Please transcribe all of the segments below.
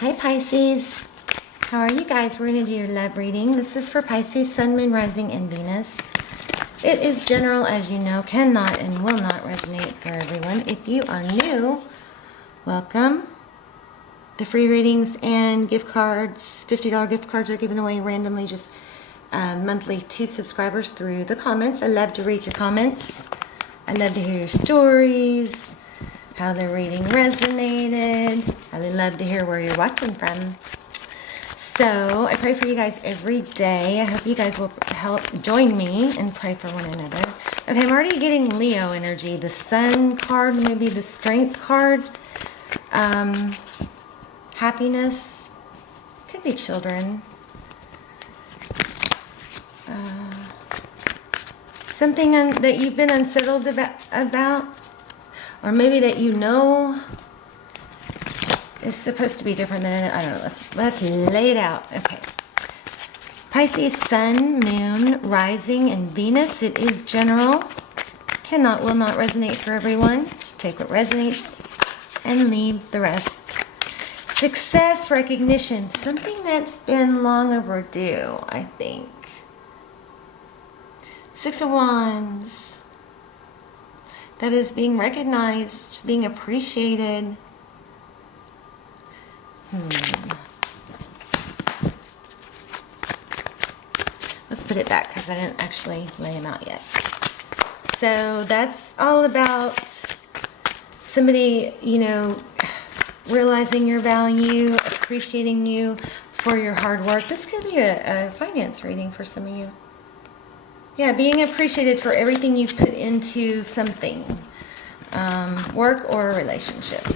Hi Pisces, how are you guys? We're going to do your love reading. This is for Pisces, Sun, Moon, Rising, and Venus. It is general, as you know, cannot and will not resonate for everyone. If you are new, welcome. The free readings and gift cards, $50 gift cards are given away randomly, just monthly to subscribers through the comments. I love to read your comments. I love to hear your stories, how the reading resonated. I love to hear where you're watching from. So I pray for you guys every day. I hope you guys will help join me and pray for one another. Okay, I'm already getting Leo energy. The Sun card, maybe the Strength card. Happiness. Could be children. Something that you've been unsettled about. Or maybe that you know is supposed to be different than, I don't know, let's lay it out. Okay. Pisces, Sun, Moon, Rising, and Venus. It is general. Cannot, will not resonate for everyone. Just take what resonates and leave the rest. Success, recognition. Something that's been long overdue, I think. Six of Wands. That is being recognized, being appreciated. Let's put it back because I didn't actually lay them out yet. So that's all about somebody, you know, realizing your value, appreciating you for your hard work. This could be a finance reading for some of you. Yeah, being appreciated for everything you've put into something, work or a relationship.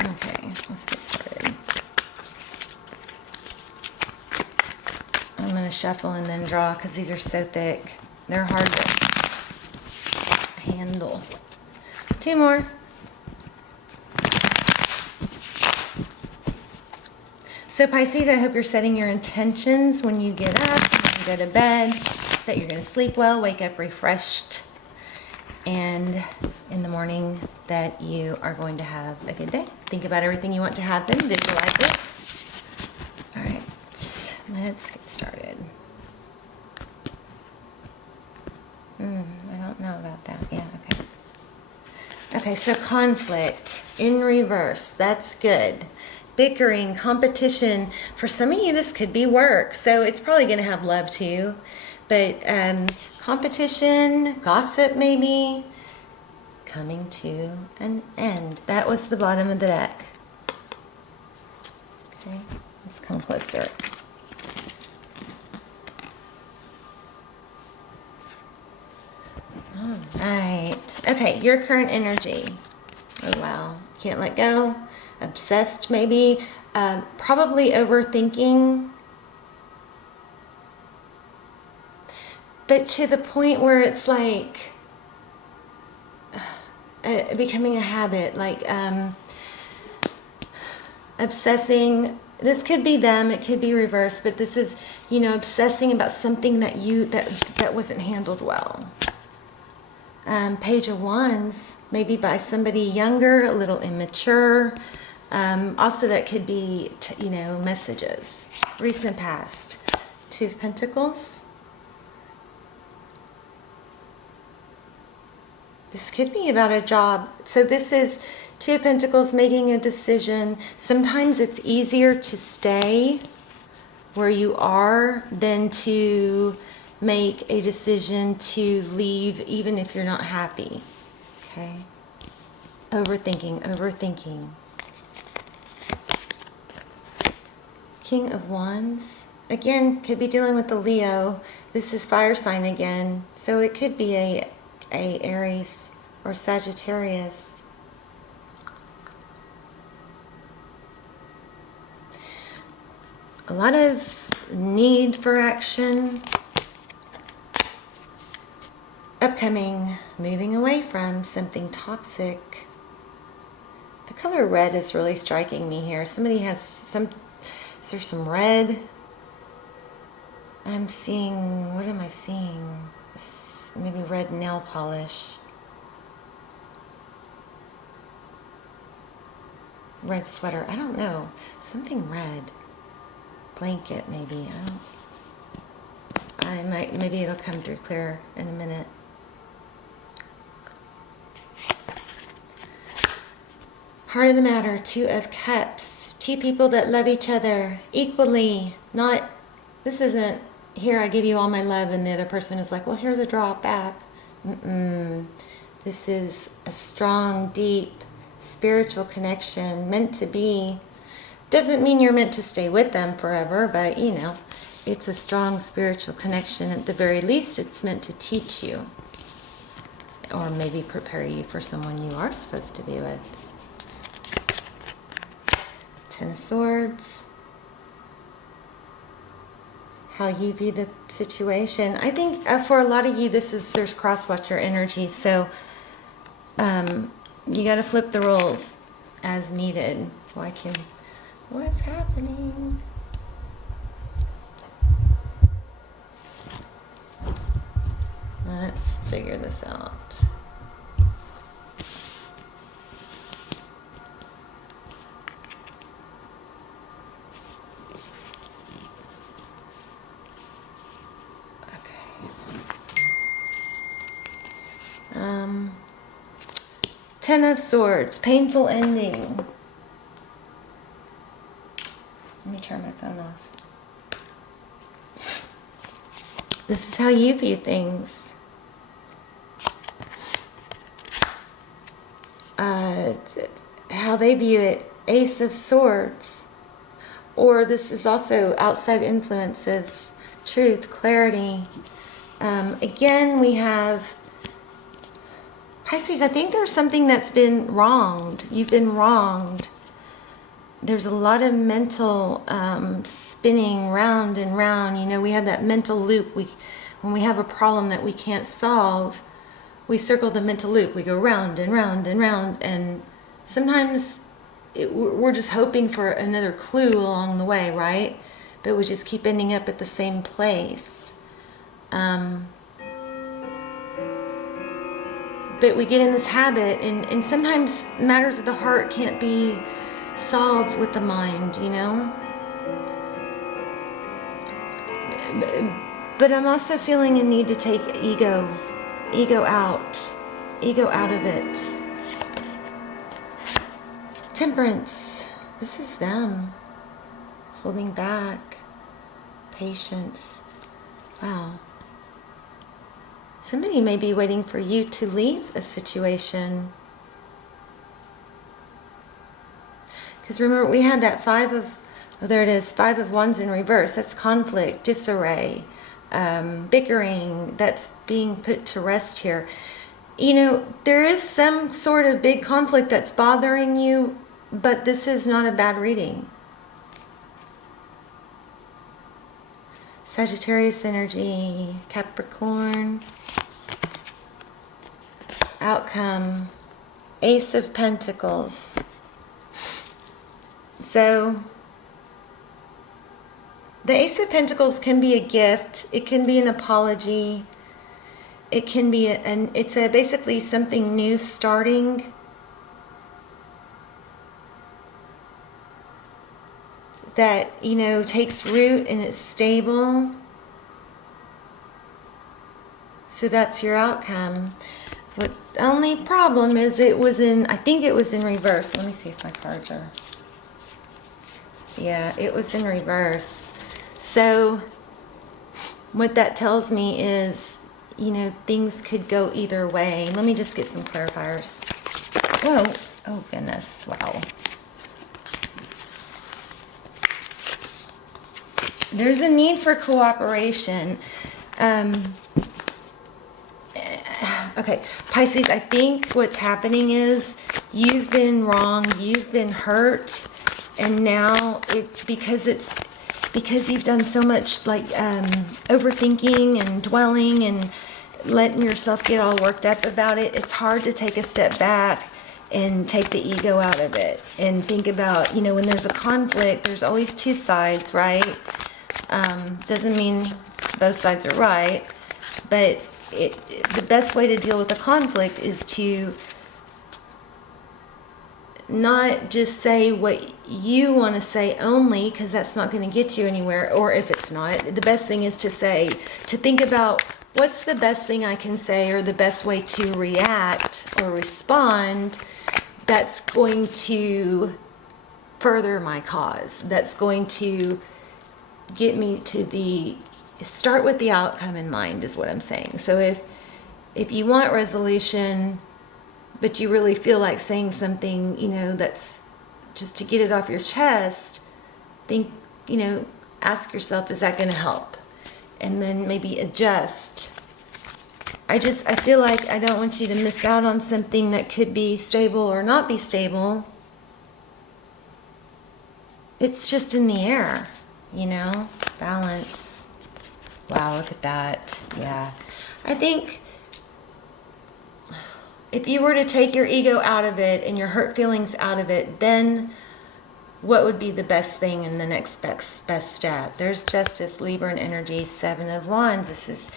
Okay, let's get started. I'm going to shuffle and then draw because these are so thick. They're hard to handle. Two more. So Pisces, I hope you're setting your intentions when you get up, when you go to bed, that you're going to sleep well, wake up refreshed, and in the morning that you are going to have a good day. Think about everything you want to happen, visualize it. All right, let's get started. I don't know about that. Yeah, okay. Okay, so conflict in reverse. That's good. Bickering, competition. For some of you, this could be work, so it's probably going to have love too. But competition, gossip maybe, coming to an end. That was the bottom of the deck. Okay, let's come closer. All right. Okay, your current energy. Oh, wow. Can't let go. Obsessed maybe. Probably overthinking. But to the point where it's like becoming a habit, like obsessing. This could be them, it could be reversed, but this is, you know, obsessing about something that that wasn't handled well. Page of Wands, maybe by somebody younger, a little immature. Also, that could be, you know, messages, recent past. Two of Pentacles. This could be about a job. So this is Two of Pentacles, making a decision. Sometimes it's easier to stay where you are than to make a decision to leave even if you're not happy. Okay? Overthinking, overthinking. King of Wands. Again, could be dealing with the Leo. This is fire sign again. So it could be a Aries or Sagittarius. A lot of need for action. Upcoming, moving away from something toxic. The color red is really striking me here. Somebody has some, is there some red? I'm seeing, what am I seeing? Maybe red nail polish. red sweater. I don't know. Something red. Blanket, maybe. Maybe it'll come through clear in a minute. Heart of the matter, 2 of Cups. 2 people that love each other equally. Not, this isn't, here I give you all my love and the other person is like, well, here's a drop back. This is a strong, deep, spiritual connection, meant to be. Doesn't mean you're meant to stay with them forever, but you know, it's a strong spiritual connection. At the very least, it's meant to teach you. Or maybe prepare you for someone you are supposed to be with. 10 of Swords. How you view the situation. I think for a lot of you, there's cross-watcher energy, so you got to flip the roles as needed. What's happening? Let's figure this out. Okay. 10 of Swords, painful ending. Let me turn my phone off. This is how you view things. How they view it. Ace of Swords. Or this is also outside influences. Truth, clarity. Again, we have Pisces. I think there's something that's been wronged. You've been wronged. There's a lot of mental spinning round and round. You know, we have that mental loop. When we have a problem that we can't solve, we circle the mental loop. We go round and round and round, and sometimes we're just hoping for another clue along the way, right? But we just keep ending up at the same place. But we get in this habit, and sometimes matters of the heart can't be solved with the mind, you know? But I'm also feeling a need to take ego out of it. Temperance, this is them holding back, patience. Wow. Somebody may be waiting for you to leave a situation. Because remember, we had that 5 of Wands in reverse. That's conflict, disarray, bickering that's being put to rest here. You know, there is some sort of big conflict that's bothering you, but this is not a bad reading. Sagittarius energy, Capricorn. Outcome, Ace of Pentacles. So, the Ace of Pentacles can be a gift. It can be an apology. It can be it's basically something new starting. That, you know, takes root and is stable. So that's your outcome. But the only problem is I think it was in reverse. Let me see if my cards are. Yeah, it was in reverse. So what that tells me is, you know, things could go either way. Let me just get some clarifiers. Whoa. Oh, goodness. Wow. There's a need for cooperation. Okay, Pisces, I think what's happening is you've been wrong, you've been hurt, and now because you've done so much like overthinking and dwelling and letting yourself get all worked up about it, it's hard to take a step back and take the ego out of it and think about, you know, when there's a conflict, there's always 2 sides, right? Doesn't mean both sides are right, but the best way to deal with the conflict is to not just say what you want to say only, because that's not going to get you anywhere. Or if it's not, the best thing is to think about what's the best thing I can say, or the best way to react or respond that's going to further my cause, that's going to get me to start with the outcome in mind, is what I'm saying. So if you want resolution, but you really feel like saying something, that's just to get it off your chest, think, ask yourself, is that going to help? And then maybe adjust. I feel like I don't want you to miss out on something that could be stable or not be stable. It's just in the air, balance. Wow, look at that. Yeah. I think if you were to take your ego out of it and your hurt feelings out of it, then what would be the best thing in the next best step? There's Justice, Libra and energy, 7 of Wands. This is,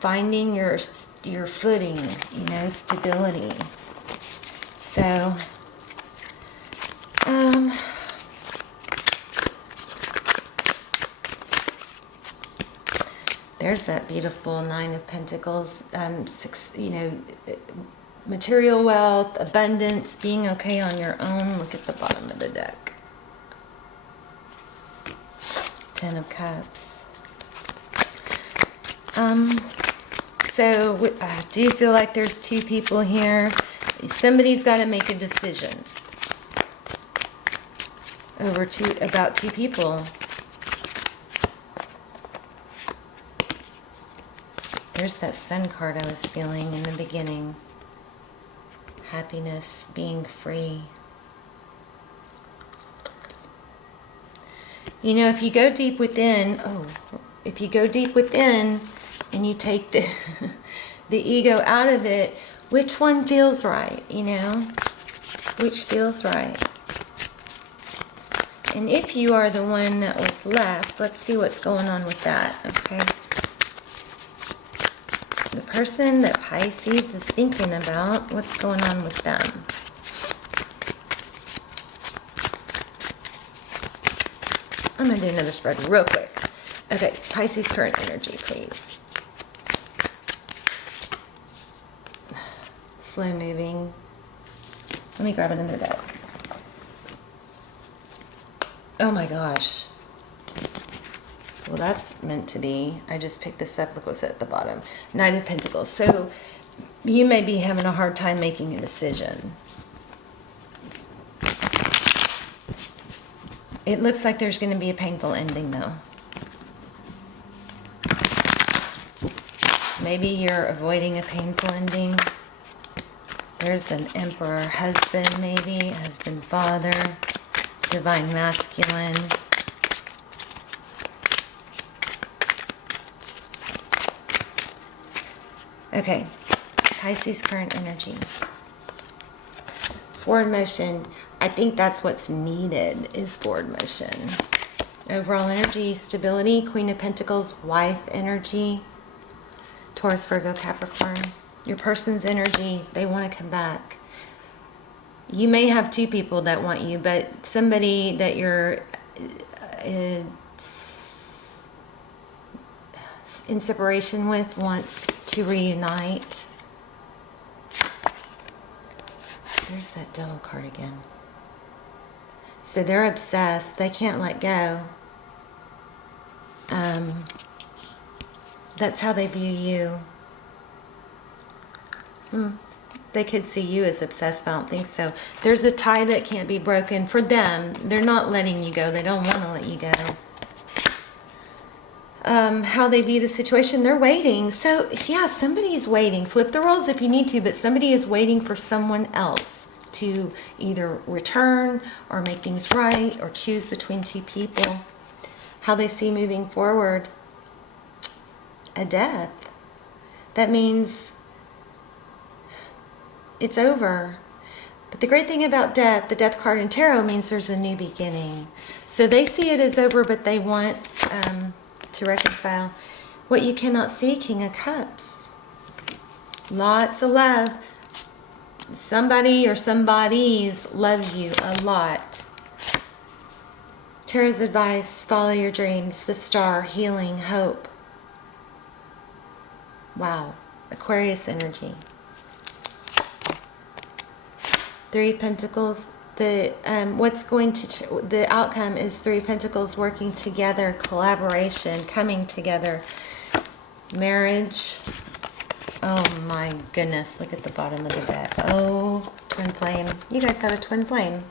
finding your footing, stability. So, there's that beautiful 9 of Pentacles, material wealth, abundance, being okay on your own. Look at the bottom of the deck. 10 of Cups. So I do feel like there's 2 people here. Somebody's got to make a decision about 2 people. There's that Sun card I was feeling in the beginning. Happiness, being free. If you go deep within, and you take the ego out of it, which one feels right, Which feels right? And if you are the one that was left, let's see what's going on with that, okay? The person that Pisces is thinking about, what's going on with them? I'm going to do another spread real quick. Okay, Pisces current energy, please. Slow moving. Let me grab another deck. Oh my gosh. Well, that's meant to be. I just picked this up. Look what's at the bottom. 9 of Pentacles. So you may be having a hard time making a decision. It looks like there's going to be a painful ending, though. Maybe you're avoiding a painful ending. There's an Emperor husband, maybe. Husband, father. Divine masculine. Okay, Pisces current energy. Forward motion. I think that's what's needed, is forward motion. Overall energy, stability, Queen of Pentacles, wife energy, Taurus, Virgo, Capricorn. Your person's energy, they want to come back. You may have 2 people that want you, but somebody that you're in separation with wants to reunite. There's that Devil card again. So they're obsessed. They can't let go. That's how they view you. They could see you as obsessed, but I don't think so. There's a tie that can't be broken for them. They're not letting you go. They don't want to let you go. How they view the situation, they're waiting. So, yeah, somebody's waiting. Flip the roles if you need to, but somebody is waiting for someone else to either return or make things right or choose between 2 people. How they see moving forward, a death. That means it's over. But the great thing about death, the death card in tarot, means there's a new beginning. So they see it as over, but they want to reconcile. What you cannot see, King of Cups. Lots of love. somebody or somebody's loves you a lot. Tarot's advice, follow your dreams, the star, healing, hope. Wow. Aquarius energy. Three of Pentacles. The the outcome is Three of Pentacles working together, collaboration, coming together, marriage. Oh my goodness, look at the bottom of the deck. Oh, twin flame. You guys have a twin flame.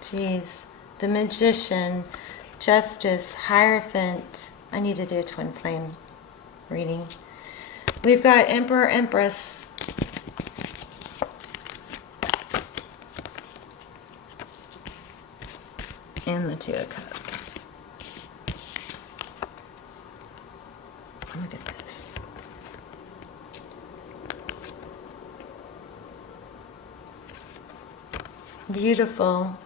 Jeez. The Magician, Justice, Hierophant. I need to do a twin flame reading. We've got Emperor, Empress. And the Two of Cups. Look at this. Beautiful.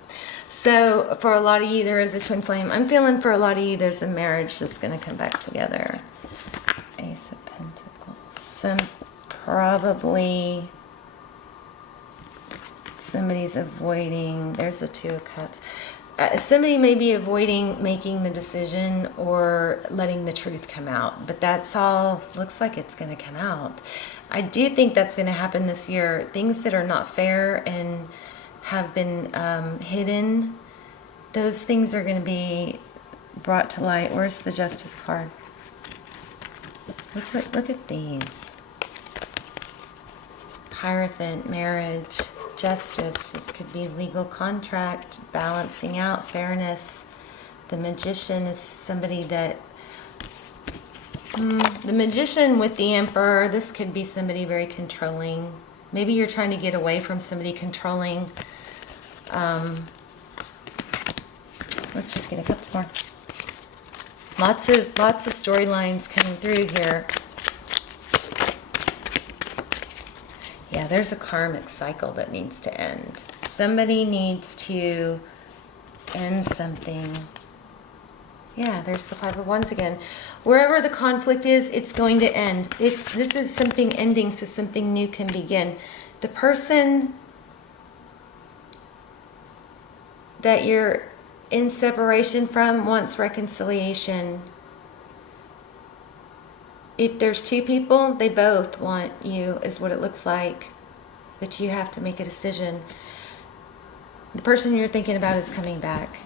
So for a lot of you, there is a twin flame. I'm feeling for a lot of you, there's a marriage that's going to come back together. Ace of Pentacles. Probably somebody's avoiding. There's the Two of Cups. Somebody may be avoiding making the decision or letting the truth come out, but that's all, looks like it's going to come out. I do think that's going to happen this year. Things that are not fair and have been hidden, those things are going to be brought to light. Where's the Justice card? Look at these. Hierophant, marriage, Justice. This could be legal contract, balancing out, fairness. The Magician is somebody that... the Magician with the Emperor, this could be somebody very controlling. Maybe you're trying to get away from somebody controlling. Let's just get a couple more. Lots of storylines coming through here. Yeah, there's a karmic cycle that needs to end. Somebody needs to end something. Yeah, there's the Five of Wands again. Wherever the conflict is, it's going to end. This is something ending, so something new can begin. The person that you're in separation from wants reconciliation. If there's two people, they both want you, is what it looks like. But you have to make a decision. The person you're thinking about is coming back.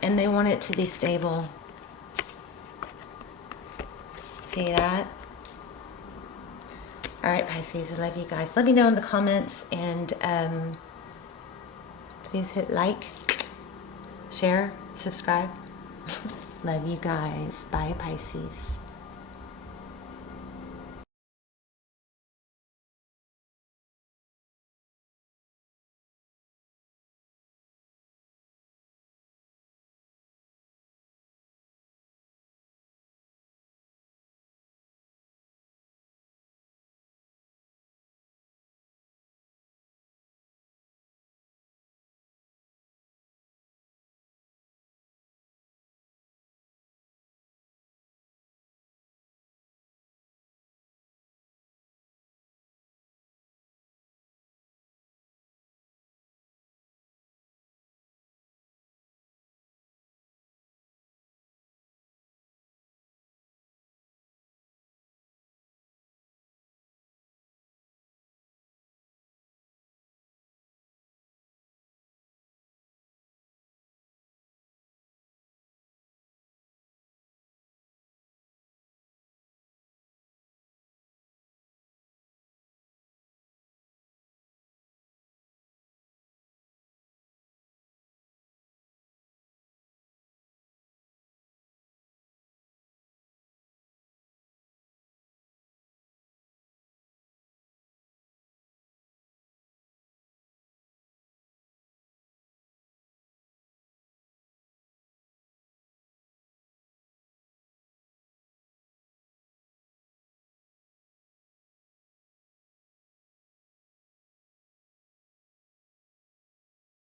And they want it to be stable. See that? Alright, Pisces, I love you guys. Let me know in the comments. And please hit like, share, subscribe. Love you guys. Bye, Pisces.